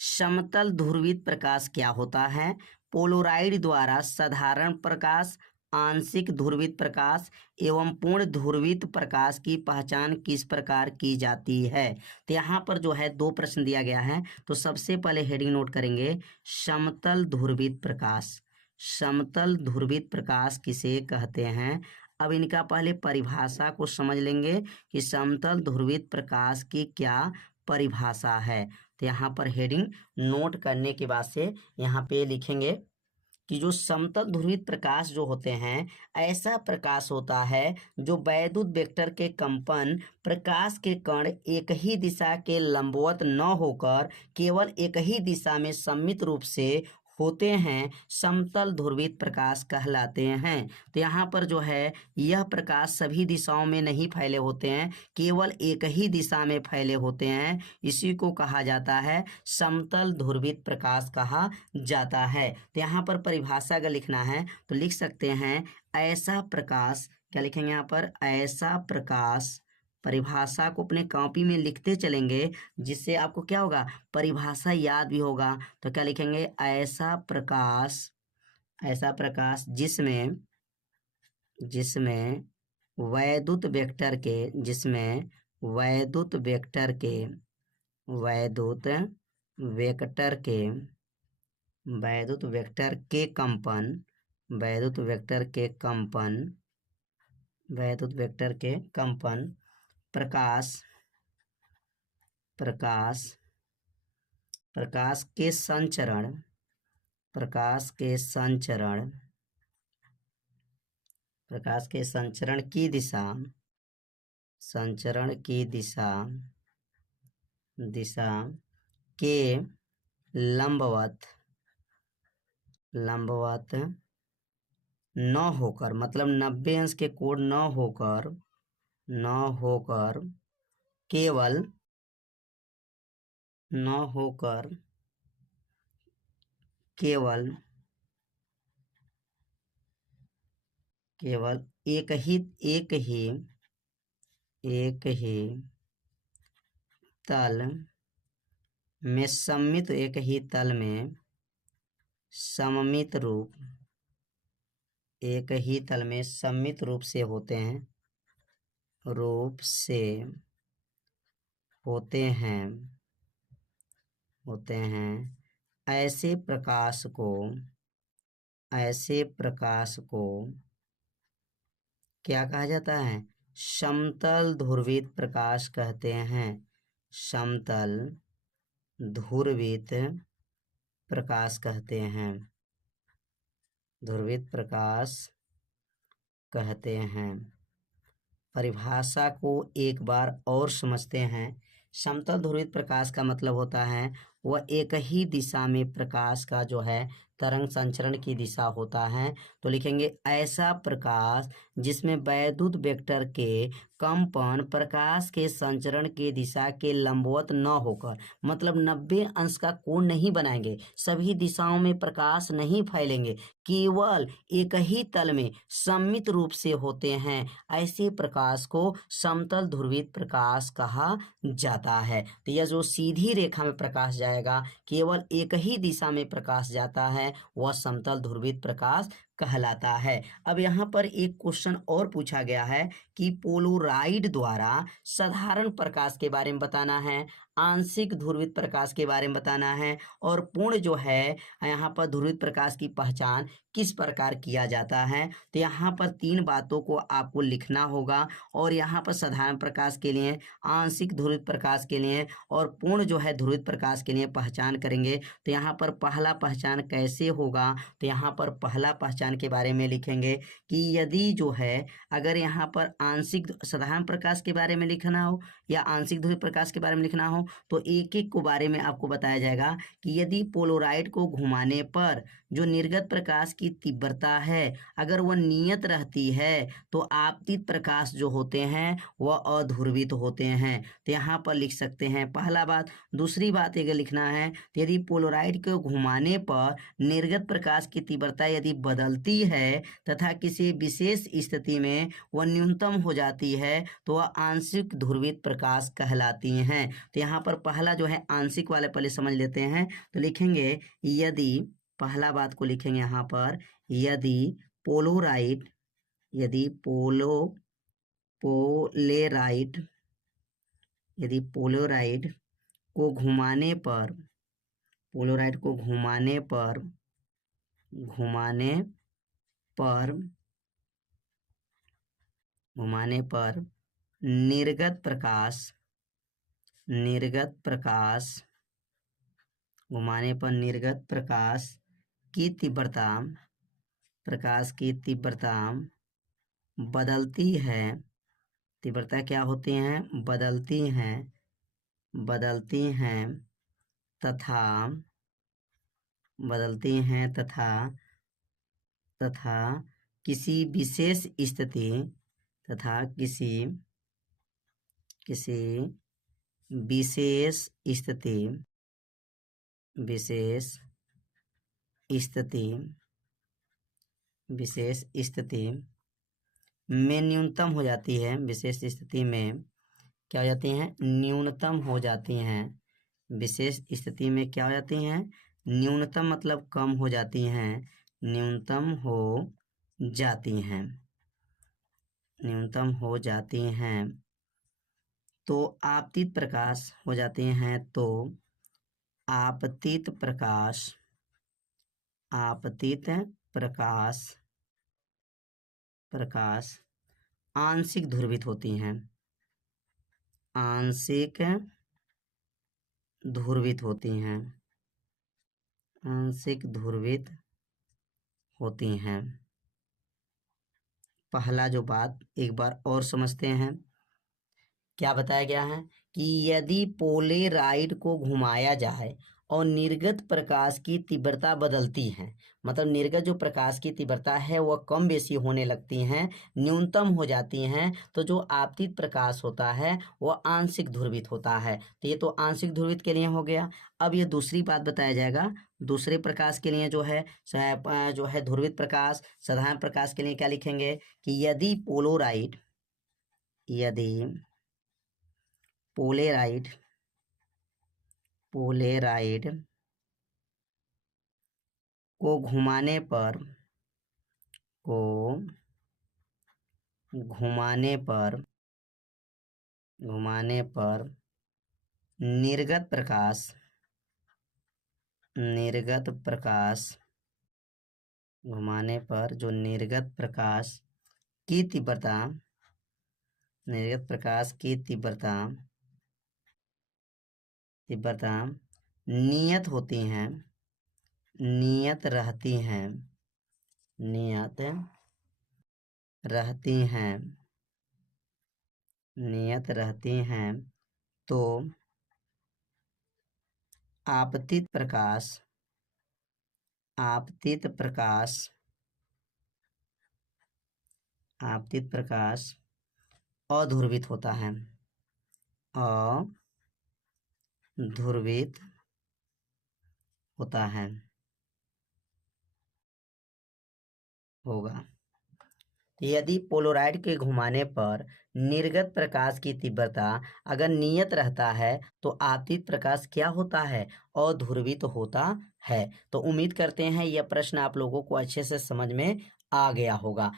समतल ध्रुवित प्रकाश क्या होता है? पोलोराइड द्वारा साधारण प्रकाश, आंशिक ध्रुवित प्रकाश एवं पूर्ण ध्रुवित प्रकाश की पहचान किस प्रकार की जाती है? तो यहाँ पर जो है 2 प्रश्न दिया गया है। तो सबसे पहले हेडिंग नोट करेंगे, समतल ध्रुवित प्रकाश। समतल ध्रुवित प्रकाश किसे कहते हैं? अब इनका पहले परिभाषा को समझ लेंगे कि समतल ध्रुवित प्रकाश की क्या परिभाषा है। तो यहाँ पर हेडिंग नोट करने के बाद से यहाँ पे लिखेंगे कि जो समतल ध्रुवित प्रकाश जो होते हैं, ऐसा प्रकाश होता है जो वैद्युत वेक्टर के कंपन प्रकाश के कण एक ही दिशा के लंबवत न होकर केवल एक ही दिशा में सममित रूप से होते हैं, समतल ध्रुवित प्रकाश कहलाते हैं। तो यहाँ पर जो है यह प्रकाश सभी दिशाओं में नहीं फैले होते हैं, केवल एक ही दिशा में फैले होते हैं। इसी को कहा जाता है समतल ध्रुवित प्रकाश कहा जाता है। तो यहाँ पर परिभाषा अगर लिखना है तो लिख सकते हैं ऐसा प्रकाश, क्या लिखेंगे यहाँ पर? ऐसा प्रकाश। परिभाषा को अपने कॉपी में लिखते चलेंगे जिससे आपको क्या होगा, परिभाषा याद भी होगा। तो क्या लिखेंगे? ऐसा प्रकाश, ऐसा प्रकाश जिसमें वैद्युत वेक्टर के, जिसमें वैद्युत वेक्टर के वैद्युत वेक्टर के वैद्युत वेक्टर के कंपन वैद्युत वेक्टर के कंपन वैद्युत वेक्टर के कंपन प्रकाश के संचरण की दिशा के लंबवत न होकर, मतलब 90 अंश के कोण न होकर केवल एक ही तल में सममित रूप से होते हैं। ऐसे प्रकाश को क्या कहा जाता है? समतल ध्रुवित प्रकाश कहते हैं। समतल ध्रुवित प्रकाश कहते हैं। परिभाषा को एक बार और समझते हैं। समतल ध्रुवित प्रकाश का मतलब होता है वह एक ही दिशा में प्रकाश का जो है तरंग संचरण की दिशा होता है। तो लिखेंगे ऐसा प्रकाश जिसमें वैद्युत वेक्टर के कंपन प्रकाश के संचरण की दिशा के लंबवत न होकर, मतलब 90 अंश का कोण नहीं बनाएंगे, सभी दिशाओं में प्रकाश नहीं फैलेंगे, केवल एक ही तल में सममित रूप से होते हैं। ऐसे प्रकाश को समतल ध्रुवित प्रकाश कहा जाता है। तो यह जो सीधी रेखा में प्रकाश जाएगा, केवल एक ही दिशा में प्रकाश जाता है, वह समतल ध्रुवित प्रकाश कहलाता है। अब यहाँ पर एक क्वेश्चन और पूछा गया है कि पोलोराइड द्वारा साधारण प्रकाश के बारे में बताना है, आंशिक ध्रुवित प्रकाश के बारे में बताना है, और पूर्ण जो है यहाँ पर ध्रुवित प्रकाश की पहचान किस प्रकार किया जाता है। तो यहाँ पर 3 बातों को आपको लिखना होगा, और यहाँ पर साधारण प्रकाश के लिए, आंशिक ध्रुवित प्रकाश के लिए और पूर्ण जो है ध्रुवित प्रकाश के लिए पहचान करेंगे। तो यहाँ पर पहला पहचान कैसे होगा? तो यहाँ पर पहला पहचान के बारे में लिखेंगे कि यदि जो है, अगर यहाँ पर आंशिक साधारण प्रकाश के बारे में लिखना हो या आंशिक ध्रुवित प्रकाश के बारे में लिखना हो, तो एक एक को बारे में आपको बताया जाएगा कि यदि पोलोराइड को घुमाने पर जो निर्गत प्रकाश की तीव्रता है, अगर वह नियत रहती है, तो आपतित प्रकाश जो होते हैं वह अध्रुवित होते हैं। तो यहाँ पर लिख सकते हैं पहला बात। दूसरी बात अगर लिखना है, तो यदि पोलोराइड को घुमाने पर निर्गत प्रकाश की तीव्रता यदि बदलती है तथा किसी विशेष स्थिति में वह न्यूनतम हो जाती है, तो वह आंशिक ध्रुवित प्रकाश कहलाती हैं। तो यहाँ पर पहला जो है आंशिक वाले पहले समझ लेते हैं। तो लिखेंगे यदि, पहला बात को लिखेंगे यहाँ पर, यदि पोलोराइट, यदि पोलेराइट, यदि पोलोराइट को घुमाने पर, पोलोराइट को घुमाने पर निर्गत प्रकाश, घुमाने पर निर्गत प्रकाश की तीव्रता, प्रकाश की तीव्रता बदलती है, तीव्रता क्या होती हैं, बदलती हैं तथा किसी विशेष स्थिति, विशेष स्थिति में न्यूनतम हो जाती है, विशेष स्थिति में क्या हो जाती हैं, न्यूनतम हो जाती हैं, विशेष स्थिति में क्या हो जाती हैं, न्यूनतम मतलब कम हो जाती हैं, न्यूनतम हो जाती हैं तो आपतित प्रकाश हो जाते हैं, तो आपतित प्रकाश आंशिक ध्रुवित होती हैं, आंशिक ध्रुवित होती हैं। पहला जो बात एक बार और समझते हैं, क्या बताया गया है कि यदि पोलेराइट को घुमाया जाए और निर्गत प्रकाश की तीव्रता बदलती है, मतलब निर्गत जो प्रकाश की तीव्रता है वह कम बेसी होने लगती हैं, न्यूनतम हो जाती हैं, तो जो आपतित प्रकाश होता है वह आंशिक ध्रुवित होता है। तो ये तो आंशिक ध्रुवित के लिए हो गया। अब ये दूसरी बात बताया जाएगा, दूसरे प्रकाश के लिए जो है ध्रुवित प्रकाश, साधारण प्रकाश के लिए क्या लिखेंगे कि यदि पोलेराइट को घुमाने पर निर्गत प्रकाश घुमाने पर जो निर्गत प्रकाश की तीव्रता, नियत होती हैं, नियत रहती हैं तो आपतित प्रकाश अध्रुवित होता है, अध्रुवित होगा। यदि पोलोराइड के घुमाने पर निर्गत प्रकाश की तीव्रता अगर नियत रहता है तो आपतित प्रकाश क्या होता है, अध्रुवित होता है। तो उम्मीद करते हैं यह प्रश्न आप लोगों को अच्छे से समझ में आ गया होगा।